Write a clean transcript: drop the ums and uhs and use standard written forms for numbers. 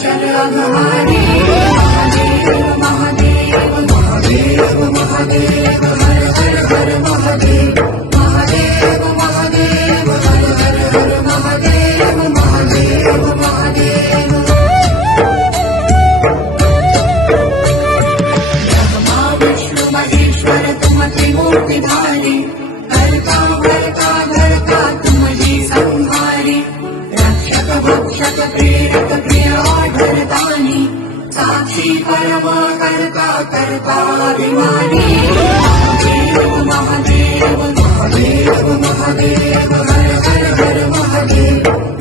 चल अघहारी महादेव महादेव महादेव महादेव हर हर हर महादेव महादेव महादेव हर हर हर महादेव महादेव महादेव ब्रह्मा विष्णु महेश्वर तुम त्रिमूर्तिधारी करता भरता धरता तुम ही संहारी रक्षक भक्षक प्रेरक प्रियाधरतानी साक्षी परम कर्ता कर्ता अभिमानी महादेव महादेव महादेव महादेव हर हर हर महादेव